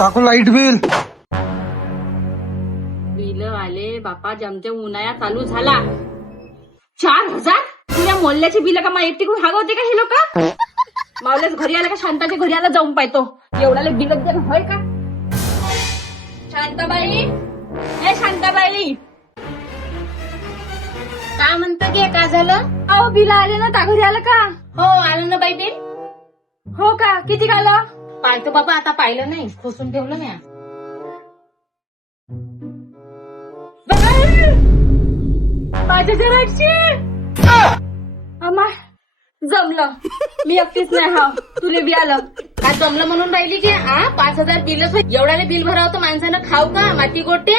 काकू light bill. Bill आले बापा, जमते उन्हाळा चालू झाला. 4,000 तुझ्या मोल्ल्याची बिल का मा एकटीकडून हागवते का हे लोक? मावल्याच घरी आला का शांताच्या घरी आला जाऊन पाहतो. एवढ्याला बिल देणं होय का? शांताबाई, हे शांताबाई, काय म्हणतं की काय झालं? अहो बिल आले ना, त्या घरी आलं का? हो आलं ना बाई बिल. हो का? किती आलं? पाहतो बाबा, आता पाहिलं नाही, खोसून ठेवलं मी. 5,800. अमाय जमलं, मी एकटीच नाही. हा तुले बी आलं. काय जमलं म्हणून राहिली की 5,000 बिलच एवढ्याला बिल भरावं तर माणसानं खाऊ का माती गोटे?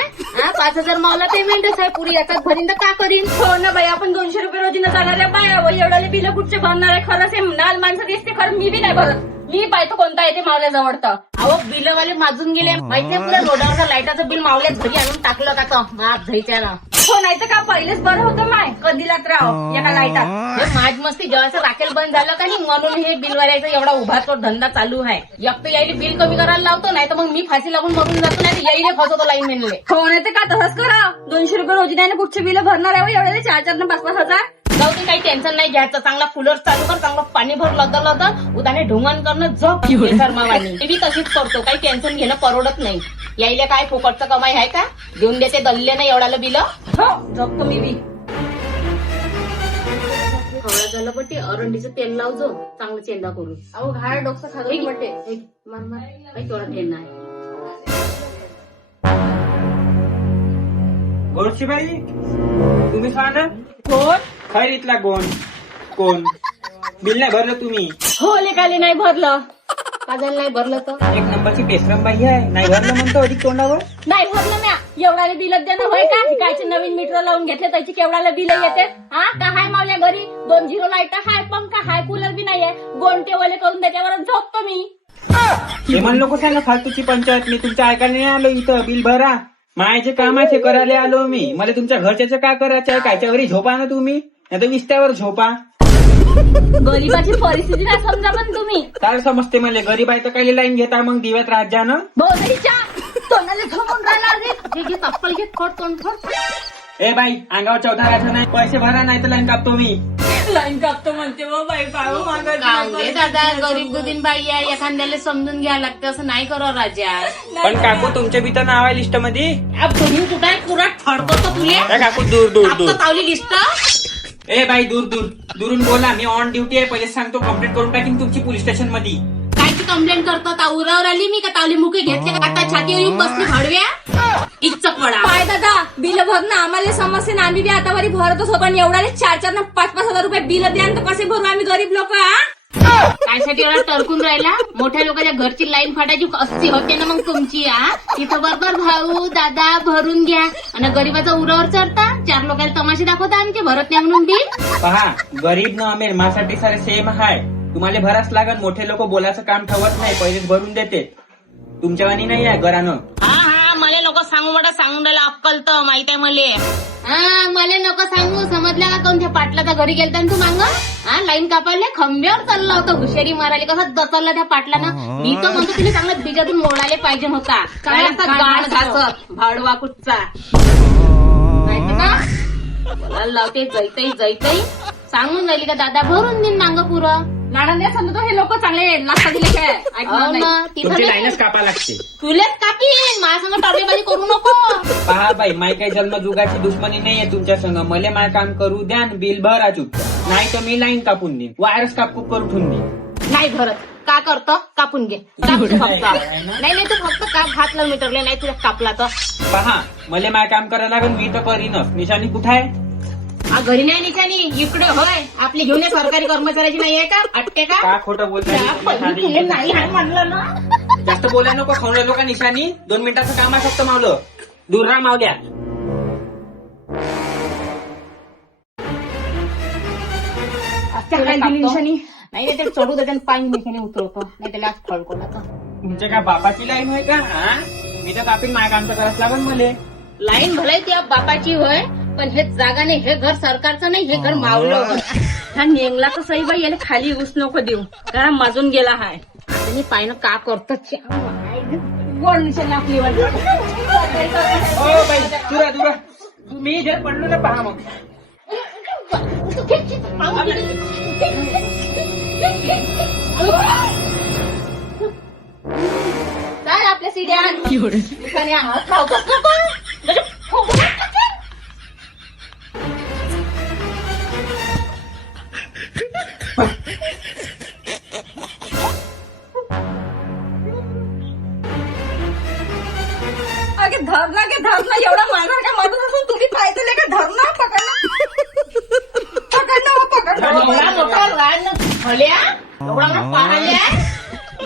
5,000 मावला पेमेंटच आहे, पुरी याच्यात भरीन तर का करीन? हो ना बाई, आपण 200 रुपये रोजीनं जाणाऱ्या बाया एवढ्याले बिल कुठचे भरणार आहे? खरंच आहे, नाल माणसं दिसते खरं. मी बी नाही भरत. मी पाहतो कोणता येते मावल्या जवळ तर. अहो बिलवाले माजून गेले माहितीये, पुऱ्या रोडावरचं लाईटाचं बिल मावल्याच घरी आणून टाकलं का तो माप झैच्यानं. हो नाही तर का पहिलेच बरं होतं माय, कधी लात राव एका लाईटात. हे माज मस्ती जेव्हाचं राखेल बंद झालं का नाही, म्हणून हे बिल भरायचा एवढा उभाचोट धंदा चालू आहे. एक तर यायला बिल कमी करायला लावतो, नाही तर मग मी फाशी लागून मरून जातो, नाही तर यायला फसवतो लाईन मेनले. हो नाही तर का तसंच करा. 200 रुपये रोजी नाही कुठचे बिल भरणार आहे एवढ्याला? 4,000 न 5,000. जाऊ दे, काही टेन्शन नाही घ्यायचं. चांगला कूलर चालू कर, चांगलं पाणी भर लदर उदाने ढोंगण करणं झोप शर्मावानी. मी बी तशीच करतो, काही टेन्शन घेणं परवडत नाही. यायला काय फुकटचं कमाई आहे का? देऊन देते दल्ले नाही एवढ्याला बिल. हो झोपतो मी बी. हवळा झालं पण ते अरंडीचं तेल लावजो, चांगलं चेंदा करून. अहो घाड डोकं खातो म्हणते. मार मार, काही थोडा तेल नाही. गोडशीबाई, तुम्ही खा ना. कोण? खैरीतला कोण बिल नाही भरलं तुम्ही? हो लेकाले नाही भरलं. काजल नाही भरलं तर एक नंबरची पेशरम बाई आहे, नाही भरलं म्हणतो अधिक तोंडावर. नाही भरलं म्या. एवढ्याला बिल देणं होय का? कायचे नवीन मीटर लावून घेतले त्याची केवढ्याला बिल येते? का हाय मावल्या घरी 2 झिरो लाईट हाय, पंखा हाय, कूलर बी नाहीये. गोंटे ओले करून त्याच्यावर झोपतो मी. हे म्हण नको सांगा फालतूची पंचायत. मी तुमच्या ऐकायला नाही आलो इथं. बिल भरा. मायाचे काम आहे ते करायला आलो मी. मला तुमच्या घरच्याचं काय करायचं आहे? कायच्यावरही झोपा ना तुम्ही, नाही तर विस्त्यावर झोपा. गरीबाची परिस्थिती नाही समजा पण तुम्ही. काय समजते मला? गरीब आहे तर काही लाईन घेता मग दिव्यात राहत जा ना. बहुतेच्या तोंडाला झोपून राहिला रे. घे तप्पल घे, खोट तोंड खोट. ए बाई, अंगावर चौथारायचं नाही. पैसे भरा, नाही तर लाईन कापतो मी. लाईन कापतो म्हणते मग बाई. काय रे दादा, गरीब गुदीन बाई आहे, एखाद्याला समजून घ्यायला लागतं, असं नाही करा राजा. पण काकू तुमच्या बी तर नाव आहे लिस्ट मध्ये. बहीण कुठं आहे? पुरात फडकतो तुले. काकू दूर दूर दूर. तावली लिस्ट. ए बाई, दुरून बोला. मी ऑन ड्युटी आहे. पहिले सांगतो, कंप्लेंट करून टाकीन तुमची पोलीस स्टेशन मध्ये. कायची कंप्लेंट करतो? तावरावर आली मी का तावली मुके घेतले का? आता छातीवर येऊन बसली भडव्या. इच्छक पडा. काय दादा, बिल भरणं आम्हाला समस्या ना. आम्ही बी आता वरी भरतच होतो, पण एवढ्याला 4,000 न 5,000 रुपये बिल द्या तर कसे भरू आम्ही गरीब लोक? कायसाठी एवढा टरकून राहिला? मोठ्या लोकांच्या घरची लाईन फाटायची असती होते ना मग तुमची. तिथं बरोबर भाऊ दादा भरून घ्या, आणि गरीबाचा उरावर चढता. 4 लोकांना तमाशे दाखवता आमचे भरत नाही म्हणून बिल. पहा, गरीब न अमीर माझ्यासाठी सारे सेम आहे. तुम्हाला भराच लागन. मोठे लोक बोलायचं काम ठेवत नाही, पहिलेच भरून देते. तुमच्या वाणी नाही आहे घरानं. हा मला नको सांगू, मोठा सांगून राहिला. अक्कल तर माहित आहे मले. मला नको सांगू, समजल्या का? कोणत्या पाटलाच्या घरी गेलता तू मांग? लाईन कापायला खंब्यावर चालला होता, हुशारी मारायला. कसं दचरला त्या पाटलानं. मी तर म्हणतो तिने चांगलं बीजातून मोडायला पाहिजे होता. काय असा गाण घासत भाडवा कुठचा माहिती का? बोलायला लावते जैतई सांगून राहिली का दादा भरून देईन मांग पुरं. लाडाने समजतो हे लोक चांगले लाथा दिले काय ऐकणार नाही. तुमची लाईनच कापा लागते. तुलेच कापीन, माझ्या संग टॉर्गेबाजी करू नको. पहा बाई, माय काही जन्म जुगाची दुश्मनी नाहीये तुमच्या संग. मले माय काम करू द्या, बिल भरा चुप. नाही तर मी लाईन कापून देईन, वायरस कापून करून ठेवून देईन. नाही भरत का करतो? कापून घे. काप तू फक्त. नाही तू फक्त काप. हात लावून मीटरले नाही तुला कापला तर. पहा, मले माय काम करायला लागेल. मी तर करीनच. निशाणी कुठे आहे? घरी नाही निशाणी, इकडे होय. आपली घेऊन सरकारी कर्मचाऱ्याची नाहीये का? अटके का? का खोटं बोलता? नाही आहे म्हणलं ना. जास्त बोलाय नको. खवळलो लोक निशाणी. 2 मिनिटाचं काम आहे फक्त. मावलं दूर राहा मावल्या. काय दिली निशाणी? नाही ते चढू देते पाणी निशाणी उतरवतो, नाही त्याला आज फळकोला तर. तुमच्या काय बापाची लाईन होय का? मी तर कापीन. माय काम तर करायच लागेल मले. लाईन भलाई त्या बापाची होय, पण हे जागा नाही. हे घर सरकारचं नाही, हे घर मावलं. हा नेंगला तर सही बाई याला खाली ऊस नको देऊ, कारण माजून गेला हाय. आता मी पायनं का करतो गोड निशाण आपली वाली. हो बाई दुरा दुरा मी जर पडलो ना पहा मग. काय आपल्या सीड्या दुकाने हात लावतोस ना तू? म्हणजे फोडून टाकेन. अगे धरणा एवढा मारणार का मधून असून तुम्ही पाहिजे का धरणा पकडणं एवढा मोठा रान भल्या एवढा मोठा पाहल्या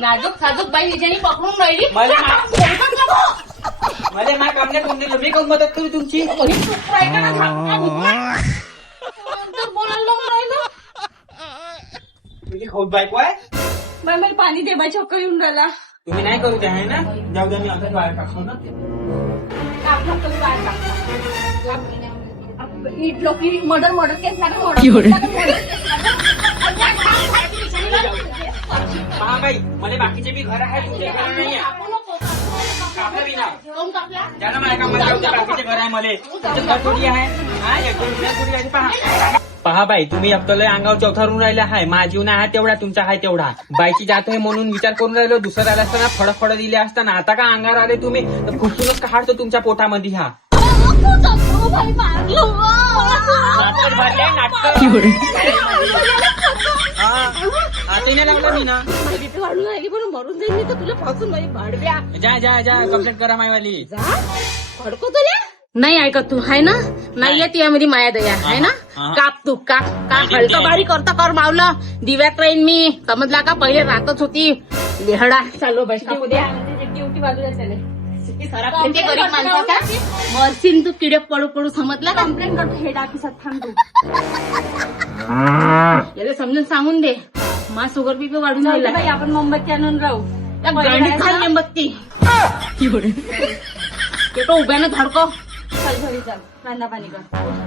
नाजूक साजूक बाई निजाणी पकडून राहिली. मला मा कामल्या कोण दिलं मी कोण मदत करू तुमची. नंतर बोलायला लावून राहिलं. तुझी खोट बायको आहे. बाई मला पाणी दे बाई चक्कर येऊन राहिला. तुम्ही नाही करू द्या आहे ना. जाऊ द्या मी आता बाहेर टाकतो ना. इट लोकी मर्डर केस लागेल पहा बाई मला बाकीचे बी घर आहे तुमचे घर नाही आहे. कापलं बी ना त्याला माझ्या कामाला जाऊ द्या. बाकीचे घर आहे मला तुमचं घर थोडी आहे. हा एक दोन घर थोडी आहे. पहा बाई तुम्ही एकटलं अंगावर चौथारून राहिले आहे. माझा जीव नाही आहे तेवढा तुमचा आहे तेवढा. बाईची जात आहे म्हणून विचार करून राहिलो. दुसरं आलं असताना फड दिले असताना आता का अंगावर आले तुम्ही तर खुसूनच का हाडतो तुमच्या पोटामध्ये. हा नाटक भरले नाटक. आता नाही लावला मी ना. वाढून राहिली पण मरून जाईल मी तर तुला फासून बाई भाडव्या जा कंप्लेंट करा मायवाली. फडको तुला नाही ऐकत तू आहे ना. नाही येत यामध्ये माया दया आहे ना. काप तू काप हलतं बारी करता कर मावलं. दिव्यात राहीन मी समजला का. पहिले राहतच होती लेहडा. चालू बाई कापू द्या. ड्युटी बाजूला चालेल. ते गरीब माणसाचा मरशील तू किडे पडू समजला का. कंप्लेंट करतो हेड ऑफिसात थांब तू. याला समजून सांगून दे. मा शुगर बीपी वाढून राहिला. बाई आपण मुंबईत आणून राहू. त्या गांडीत घाल मेणबत्ती. ते तो उभ्यानं धडको. चल घरी चाल कांदा पाणी कर.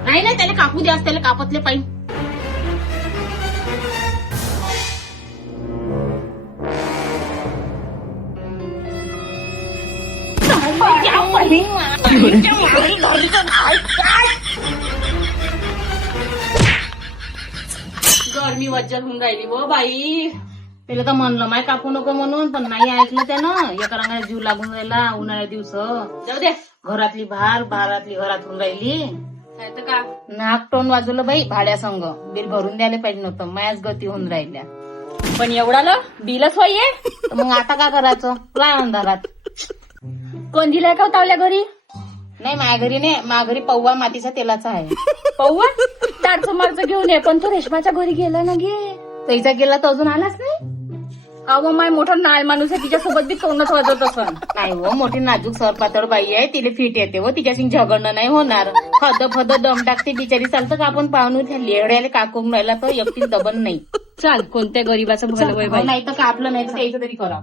नाही त्याला कापू द्या. त्याला कापतले पाहिजे. गरमी वज्जल होऊन राहिली व बाई. त्याला तर म्हणलं माय कापू नको म्हणून पण नाही ऐकलं त्यानं. एका रंगाला जीव लागून राहिला. उन्हाळ्या दिवस जाऊ दे. घरातली भारातली घरात होऊन राहिली. काय तर का नाक टोन वाजवलं बाई भाड्यासंग. बिल भरून द्यायला पाहिजे नव्हतं. मायाच गती होऊन राहिल्या. पण एवढा बिलच होईये. मग आता काय करायचं. काय अंधारात कोण दिलाय का तावल्या घरी. नाही माझ्या घरी नाही. माझ्या घरी पौवा मातीच्या तेलाचा आहे. पौवा ताडचं मारचं घेऊन ये. पण तो रेशमाच्या घरी गेला ना गे. त्याचा गेला तर अजून आलाच नाही. अहो माय मोठा नाळ माणूस आहे. तिच्यासोबत बी तोंडच वाजवत असं. नाही हो मोठी नाजूक सरपातळ बाई आहे. तिला फिट येते हो. तिच्याशी झगडणं नाही होणार. फद दम टाकते बिचारी. चालतं का आपण पाहून त्या लेहड्याला काकून राहिला तर एकटी दबन नाही. चाल कोणत्या गरीबाचं भलं वय बाई. नाही तर कापलं नाही तर त्याचं तरी करा.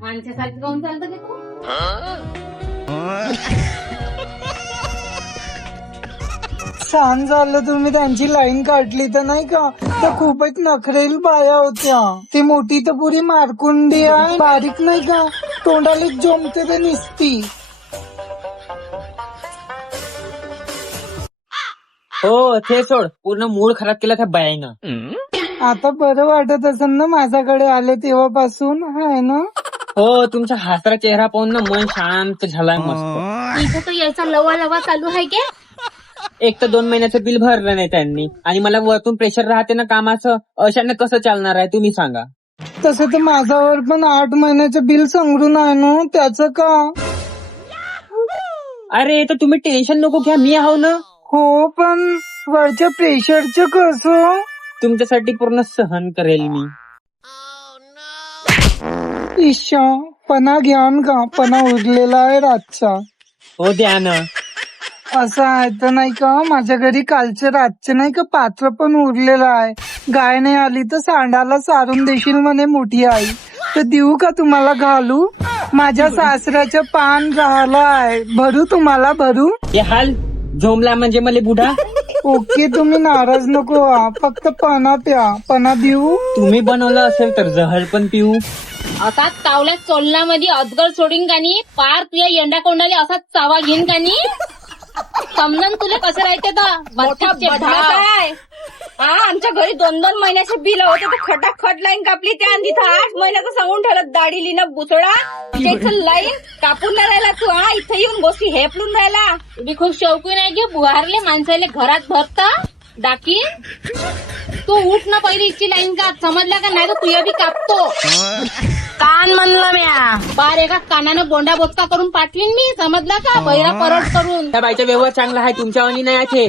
माणसासारखं काऊन चालतं की तू. छान झालं तुम्ही त्यांची लाईन काढली तर नाही का. तर खूपच नखरेल बाया होत्या. ती मोठी तर पुरी मारकुंडी आहे. बारीक नाही का तोंडाला जमते तर निसती. हो ते सोड. पूर्ण मूड खराब केला त्या बाईनं. आता बरं वाटत असेल ना माझ्याकडे आले तेव्हापासून आहे ना. हो तुमचा हसरा चेहरा पाहून ना मन शांत झालाय मस्त. इथं तर याचा लवा चालू आहे की. एक तर 2 महिन्याचं बिल भरलं नाही त्यांनी आणि मला वरतून प्रेशर राहते ना कामाचं. अशाने कसं चालणार आहे तुम्ही सांगा. तसं तर माझ्यावर पण 8 महिन्याचं बिल संगरून आहे ना. त्याचं का. अरे तर तुम्ही टेन्शन नको घ्या. मी आहो ना. हो पण वरच्या प्रेशरचं कसं. तुमच्यासाठी पूर्ण सहन करेल मी. ईशा पणा घ्यान का. पणा उरलेला आहे रातचा. हो द्या ना. असं आहे तर नाही का माझ्या घरी कालचे रातचे नाही का पात्र पण उरलेलं आहे. गाय नाही आली तर सांडाला सारून देशील म्हणे मोठी आई. तर देऊ का तुम्हाला घालू. माझ्या सासऱ्याचं पान राहिलं आहे. भरू तुम्हाला भरू. हे हाल झोमला म्हणजे मला बुढा. ओके तुम्ही नाराज नको व्हा, फक्त पना प्या. पना देऊ? तुम्ही बनवलं असेल तर जहर पण पिऊ. असा तावल्या चोलनामध्ये अदगळ सोडीन कानी, पार तुझ्या येंडा कोंडाले असा चावा घेईन कानी. समजन तुला कसं राहते तर मोठा बदमाश आहे. हा, आमच्या घरी 2-2 महिन्याचे बिल होते तर खटाखट लाईन कापली त्या आणि तिथं 8 महिन्याचं सांगून ठेवलं दाढी लिनं बुचडा. त्याचं लाईन कापून नाही राहिला तू. हा, इथं येऊन गोष्टी हेपलून राहिला. तुम्ही खूप शौकीन आहे की बुहारले माणसाले घरात भरता डाकी. तू उठ ना पहिली इच्छी लाईन काप, समजला का नाही तर तुझ्या बी कापतो. कान म्हणलं म्या, बार एका कानानं बोंडा बोचका करून पाठवीन मी, समजला का, बहिरा परट करून. त्या बाईचा व्यवहार चांगला आहे, तुमच्या वाणी नाही आहे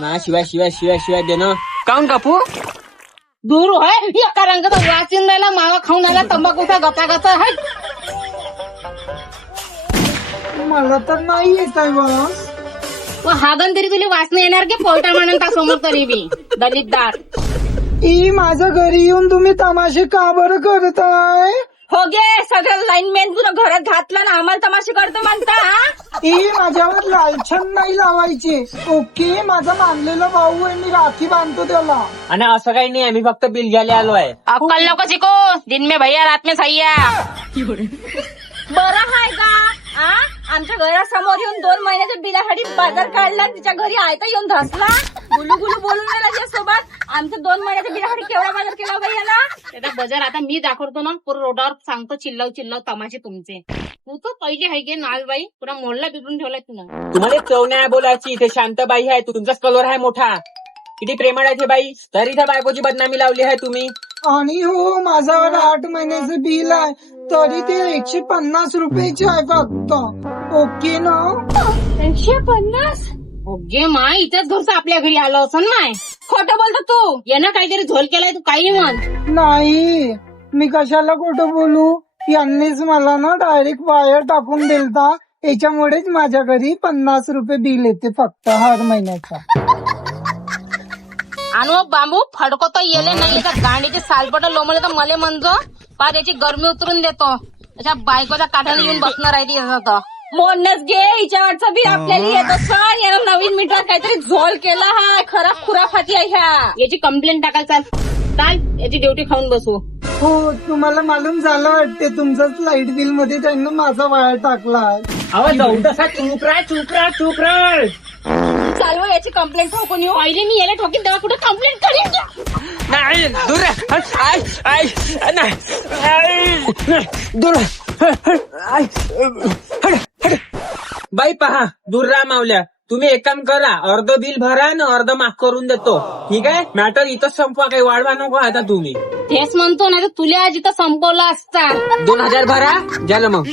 ना. शिवाय शिवाय शिवाय शिवाय देणं काऊन कापू. दूर होय एका रंगाचा वास येऊन राहिला, मावा खाऊन आला तंबाखूचा गचा गचा. हाय, मला तर नाही येत आहे बॉस. हागन तरी तुला वास नाही येणार की पोलटा म्हणून का समोर तरी बी दलितदार. माझ्या घरी येऊन तुम्ही तमाशे का बरं करताय? हो गे, सगळं लाईनमॅन तुला घरात घातलं ना आम्हाला तमाशे करतो म्हणता. हा? माझ्यावर लालछन नाही लावायचे. ओके, माझा मानलेला भाऊ आहे, मी राखी बांधतो त्याला. आणि असं काही नाही, आम्ही फक्त बिल घ्यायला आलो आहे. अक्कल नको शिको, दिन में भैया रात में सैया. बरं आहे का? हा, आमच्या घरासमोर येऊन 2 महिन्याच्या बिलासाठी बाजार काढला, तिच्या घरी आयता येऊन धसला, गुलू गुलू बोलून राहिला तिच्यासोबत. आमच्या 2 महिन्याच्या बिलासाठी केवढा बाजार केला बाई याला. त्याचा बजार आता मी दाखवतो ना, पूर्ण रोडावर सांगतो चिल्लाव चिल्लाव तमाशे तुमचे. तू तर पहिले आहे गे नालबाई, पुरा मोडला बिघडून ठेवलाय तुला. तुम्हाला चव नाही बोलायची. इथे शांतबाई आहे, तुमचाच कलर आहे मोठा. किती प्रेमळ आहे ते बाई, तरी त्या बायकोची बदनामी लावली आहे तुम्ही. आणि हो, माझ्यावर 8 महिन्याचं बिल आहे, तरी ते 150 रुपयाचे आहे फक्त. ओके ना? 150? ओगे माय, इथंच घरचं आपल्या घरी आलं असं माय. खोटं बोलतो तू. यानं काहीतरी झोल केलाय, तू काही म्हण. नाही, मी कशाला खोटं बोलू. यांनीच मला ना डायरेक्ट वायर टाकून दिलता, याच्यामुळेच माझ्या घरी 50 रुपये बिल येते फक्त हर महिन्याचा. आणि मग बांबू फडको तर येले नाही, याच्या गांडीचे सालपट लोमले तर मले म्हणतो पार याची गरमी उतरून देतो. त्याच्या बायकोच्या काठाने येऊन बसणार आहे ती असं तर. मोडणच घे, हिच्यावरचा बी आपल्याला येत असं. यानं नवीन मीटर काहीतरी झोल केला. हा खराब खुराफाती आहे ह्या. याची कंप्लेंट टाकाल. चाल याची ड्युटी खाऊन बसू. हो, तुम्हाला मालूम झालं वाटते, तुमचाच लाईट बिल मध्ये त्यांनी माझा वायर टाकला आहे. आवाज जाऊ तसा. चुप राह चुप राह चुप राह. चालू याची कंप्लेंट ठोकून येऊ. पहिले मी याला ठोकीन तेव्हा कुठे कंप्लेंट करीन. नाही दूर रह. आय आय नाही दूर बाई पहा, दूर राहा मावल्या. तुम्ही एक काम करा, अर्ध बिल भरा आणि अर्ध माफ करून देतो, ठीक आहे. मॅटर इथंच संपवा, काही वाढवा नको आता तुम्ही. तेच म्हणतो ना, तुला आज इथं संपवला असता. 2000 भरा झालं मग.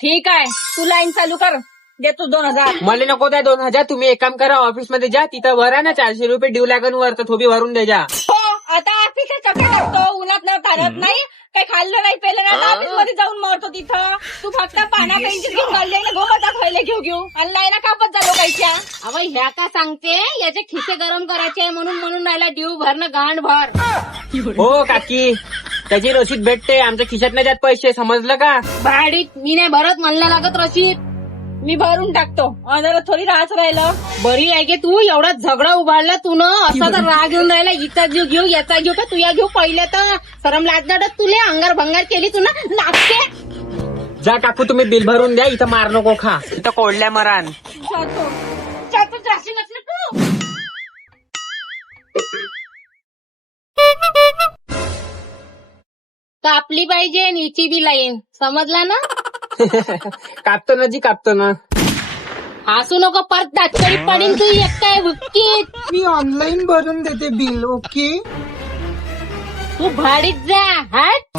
ठीक आहे, तू लाईन चालू कर, देतो 2000. मला नको द्या 2000. तुम्ही एक काम करा, ऑफिस मध्ये जा, तिथं भरा ना 400 रुपये ड्यू लागन वर, तर थोबी भरून द्या. हो, आता ऑफिसला चक्कर टाकतो, उन्हात न तारत नाही, काही खाल्लं नाही पेलं नाही, ऑफिस मध्ये जाऊन मरतो तिथं. तू फक्त पाना पेंची घेऊन काढले ना, गोमाता खायला घेऊ आणि लाईना कापत जा लोकांच्या. अव ह्या का सांगते, याचे खिसे गरम करायचे म्हणून राहिला ड्यू भरणं गांड भर. हो काकी, त्याची रसीद भेटते, आमच्या खिशात नाही जात पैसे, समजलं का. भाडीत मी नाही भरत, म्हणला लागत रशीद. मी भरून टाकतो, जरा थोडी राहत राहिलं. बरी आहे की तू, एवढा झगडा उभारला तू न, असा तर राग घेऊन राहिला, इथं घेऊ याचा घेऊ का तुया घेऊ. पहिले तर सरम लाजनाडत तुले अंगार भंगार केली तू ना, नाचते. जा काकू, तुम्ही बिल भरून द्या, इथं मार नको खा, इथं कोडल्या मरान. जातो जाशील नसलं तू. कापली पाहिजे नीची बी लाईन, समजला ना. कापतो ना जी, कापतो ना. हसू नको, परत दातकडी पडीन तू एक काय बुक्कीत. मी ऑनलाईन भरून देते बिल. ओके, तू भाडीत जा. हट,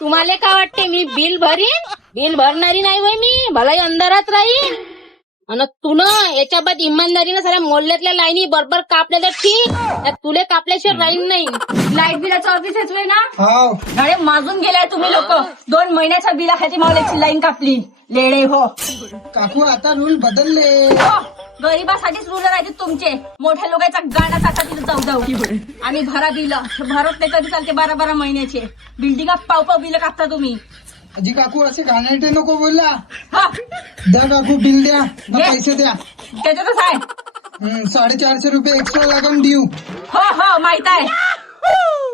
तुम्हाला काय वाटते मी बिल भरीन? बिल भरणारी नाही वय मी, भलाई अंधारात राहीन. आणि तू न याच्याबाद इमानदारीनं साऱ्या मोल्ल्यातल्या लाईनी बरोबर कापल्या तर ठीक, त्यात तुले कापल्याशिवाय राहीन नाही. लाईट बिलाचं ऑफिस हेच ना. हो. अरे मागून गेलाय तुम्ही लोक. 2 महिन्याच्या बिलासाठी मावल्याची लाईन कापली, लेडे हो. काकू, आता रूल बदलले. हो, गरिबासाठीच रूल राहते तुमचे. मोठ्या लोकांचा गाडा चाटा तिथे जाऊ. आणि भरा बिल भरत नाही कधी चालते 12-12 महिन्याचे. बिल्डिंगा पाव बिल कापता तुम्ही. अजी काकू, असे घाणेरडे नको बोलला. हा, द्या काकू, बिल द्या, ये. पैसे द्या. त्याच्यातच आहे. ₹450 एक्स्ट्रा लागून देऊ. हो हो माहित आहे.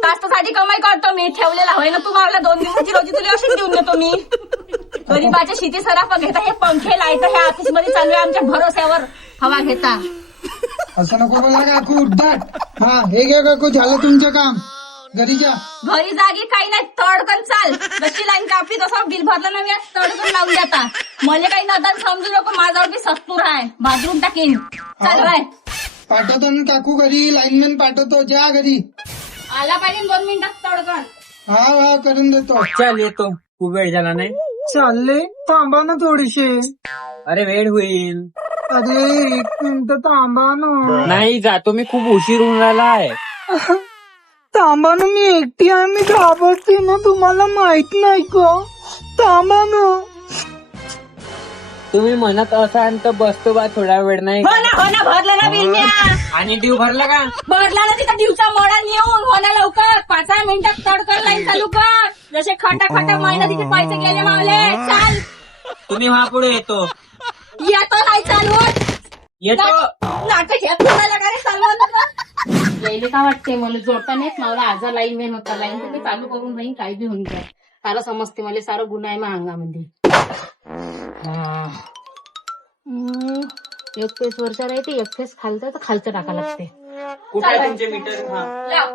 तासासाठी कमाई करतो मी. ठेवलेला होय ना तुम्हाला 2 दिवसाची रोजी तुला अशीच देऊन देतो मी. गरीबाच्या शेती सराफ घेता हे पंखे लायता हे ऑफिस मध्ये चालू आहे आमच्या भरोश्यावर हवा घेता. असं नको बोला काकू, उद्धाट. हा हे घ्या काकू, झालं तुमचं काम. घरी जा. घरी जागी काही नाही तडकन चाल. जशी लाईन कापली तसं बिल भरलं ना मी तडकन लावून देता. मला काही नदान समजू नको. माझ्यावर बी सस्तूर आहे. भाजून टाकीन. चाल बाय. पाठवतो ना काकू घरी, लाईनमॅन पाठवतो. जा घरी. आला पाहिजे 2 मिनिटात तडकन. हा करून देतो. चल येतो, खूप वेळ झाला नाही. चालले, थांबा ना थोडीशे. अरे वेळ होईल. अरे 1 मिनिट थांबा ना. नाही जातो मी, खूप उशीर होऊन राहिला आहे. थांबा ना, मी एकटी आहे. मी घाबरते ना, तुम्हाला माहित नाही का? थांबा ना. तुम्ही म्हणत असाल तर बसतो बा थोडा वेळ. नाही हो ना भरलं ना बिल म्या. आणि ड्यू भरला का? भरला ना तिथं दिवसा मोडा येऊन. हो ना लवकर 5 मिनिटात तडकन लाईन चालू कर. जसे खटा महिना तिथे पैसे गेले मावले. चाल तुम्ही हा पुढे येतो. येतो नाही चालवत. येतो. नाटक हे पुढे लगारे चालवत. यायले का वाटते मला जोडता नाहीत मला. आज लाईन मॅन होता. लाईन तुम्ही चालू करून राहीन काही बी होऊन जाईल. सारं समजते मला. सारं गुन्हा आहे मा अंगामध्ये. 1 फेस वरच्या राहते, 1 फेस खालचं तर खालचं टाका लागते. कुठे आहे तुमचे मीटर? हा. लाव.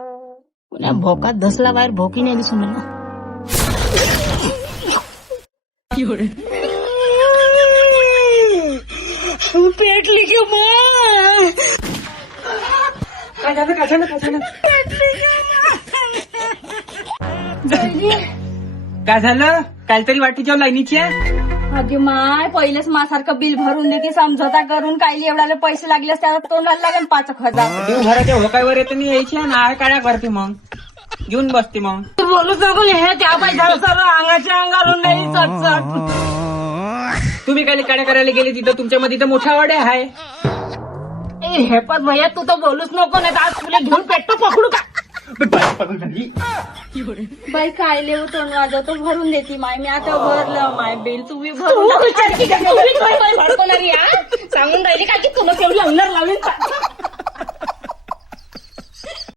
पुन्हा भोकात धसला बाहेर. भोकी नाही दिसून मला. पेटली की मग. काय झालं? काय झालं? काहीतरी वाटीच्या लाईनीची आहे. अगे माय पहिलेच मासारखं बिल भरून दे की समझोता करून काही एवढ्याला पैसे लागले त्याला तोंडाला लागेल 5,000. ड्यू भराच्या होकाईवर येते मी यायची आणि आळ काळ्या करते मग घेऊन बसते मग. तू बोलूच नको हे त्या पैशाला सर्व अंगाच्या अंगारून नाही चटचट. तुम्ही काय काड्या करायला गेले तिथं? तुमच्या मध्ये तर मोठा वाड्या आहे. हे पण भैया तू तर बोलूच नको नाही. आज तुला घेऊन पेटतो पकडू का? बाई काय लेव तोंड वाजवतो भरून देते माय. मी आता भरलं माय बिल. तुम्ही भरून भडकवणारी सांगून राहिली का की तुला तेवढी अंगणार लावून